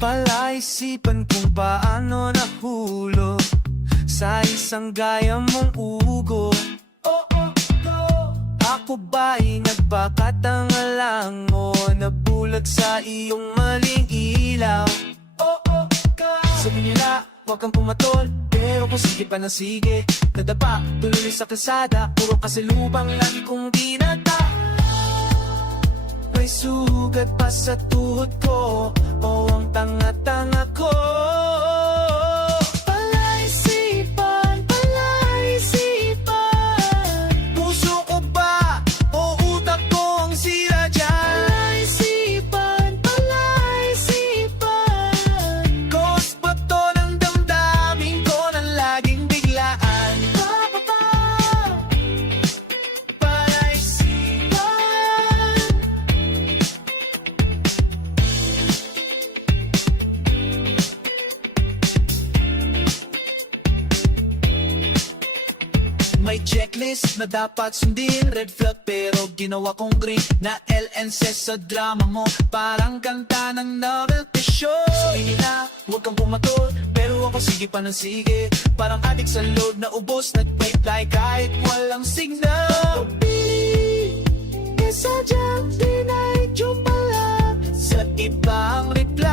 Palaisipan kung paano nahulog sa isang gaya mong ugo. Ako ba'y nagpakatanga lang o nabulag sa iyong maling ilaw? Sabi nila, huwag kang pumatol, pero kung sige pa ng sige, nadapa, tuloy sa kalsada, puro kasalubang lagi kong dinata. May sugat pa sa tuhod ko, o ang tanga-tanga ko. Palaisipan, palaisipan, puso ko ba o utak ko ang sira dyan? Palaisipan, palaisipan, cause ba to ng damdamin ko na laging biglaan? Palaisipan. May checklist na dapat sundin, red flag pero ginawa kong green na LNC sa drama mo, parang kanta ng novelty show. Sabi nila, huwag kang pumatol, pero ako sige pa ng sige, parang adik sa load na ubos, nag-reply kahit walang signal. Sadyang dinayjo pala sa ibang reply.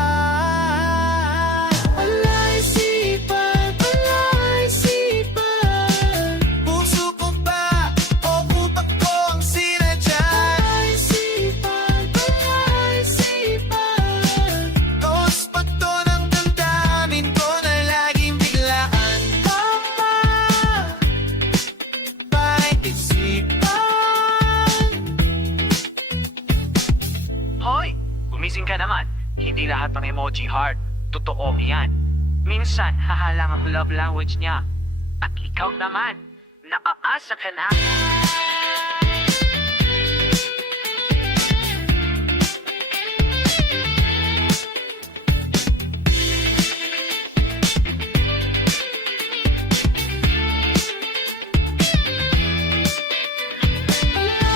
Palaisipan, palaisipan, puso ko ba o utak ko ang sinadya? Palaisipan, palaisipan, cause ba to ng damdamin ko na laging biglaan? Palaisipan. Hoy! Gumising ka naman. Hindi lahat ng emoji heart. Totoo yan. Minsan, hahalang ang love language niya. At ikaw naman, naaasa ka na.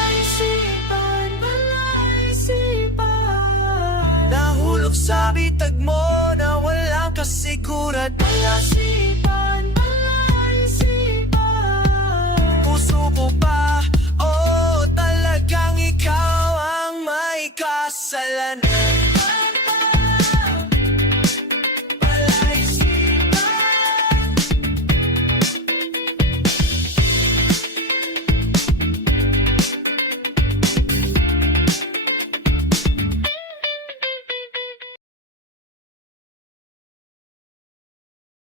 Palaisipan, palaisipan, nahulog sa bitag mo na walang kasiguran. Palaisipan, palaisipan, puso ko ba o talagang ikaw ang may kasalanan?